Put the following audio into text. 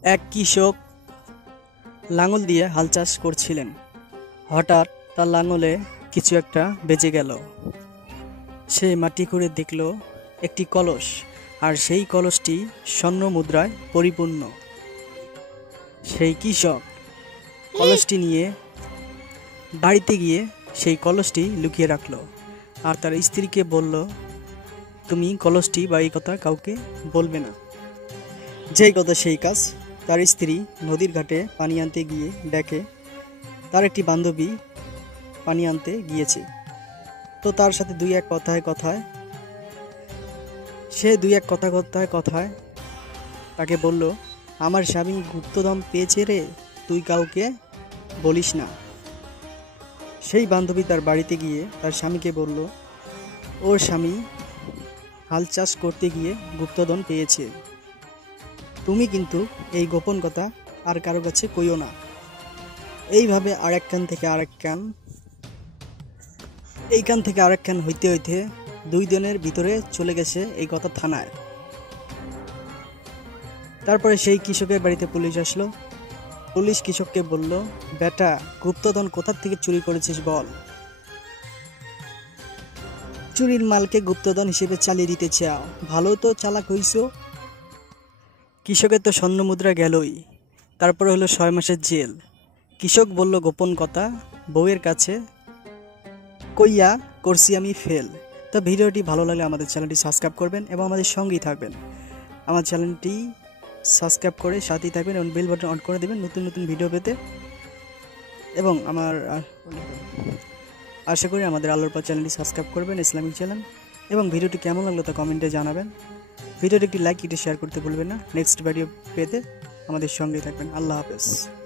এক কৃষক লাঙল দিয়ে হাল চাষ করছিলেন। হঠাৎ তার লাঙলে কিছু একটা বেজে গেল। সে মাটি খুঁড়ে দেখল একটি কলস, আর সেই কলসটি স্বর্ণ মুদ্রায় পরিপূর্ণ। সেই কৃষক কলসটি নিয়ে বাড়িতে গিয়ে সেই কলসটি লুকিয়ে রাখলো, আর তার স্ত্রীকে বলল, তুমি কলসটি বা এই কথা কাউকে বলবে না। যেই কথা সেই কাজ। তার স্ত্রী নদীর ঘাটে পানি আনতে গিয়ে দেখে তার একটি বান্ধবী পানি আনতে গিয়েছে। তো তার সাথে দুই এক কথায় তাকে বলল, আমার স্বামী গুপ্তধন পেয়েছে রে, তুই কাউকে বলিস না। সেই বান্ধবী তার বাড়িতে গিয়ে তার স্বামীকে বলল, ওর স্বামী হাল চাষ করতে গিয়ে গুপ্তধন পেয়েছে, তুমি কিন্তু এই গোপন কথা আর কারো কাছে কইও না। এইভাবে আরেক কান থেকে আরেক কান, এই কান থেকে আরেক কান হইতে হইতে 2 দিনের ভিতরে চলে গেছে এই কথা থানায়। তারপরে সেই কৃষকের বাড়িতে পুলিশ আসলো। পুলিশ কৃষককে বলল, বেটা, গুপ্তধন কোথা থেকে চুরি করেছিস বল। চুরির মালকে গুপ্তধন হিসেবে চালিয়ে দিতে চাও, ভালো তো চালাক হইছো। কৃষকের তো স্বর্ণ মুদ্রা গেলই, তারপরে হলো 6 মাসের জেল। কৃষক বলল গোপন কথা বউয়ের কাছে কইয়া করছি আমি ফেল। তো ভিডিওটি ভালো লাগলে আমাদের চ্যানেলটি সাবস্ক্রাইব করবেন এবং আমাদের সঙ্গেই থাকবেন। আমার চ্যানেলটি সাবস্ক্রাইব করে সাথেই থাকবেন এবং বেল বাটন অন করে দেবেন নতুন নতুন ভিডিও পেতে। এবং আশা করি আমাদের আলোর পর চ্যানেলটি সাবস্ক্রাইব করবেন, ইসলামিক চ্যানেল। এবং ভিডিওটি কেমন লাগলো তা কমেন্টে জানাবেন। ভিডিওটি একটি লাইক, একটি শেয়ার করতে ভুলবেন না। নেক্সট ভিডিও পেতে আমাদের সঙ্গেই থাকবেন। আল্লাহ হাফেজ।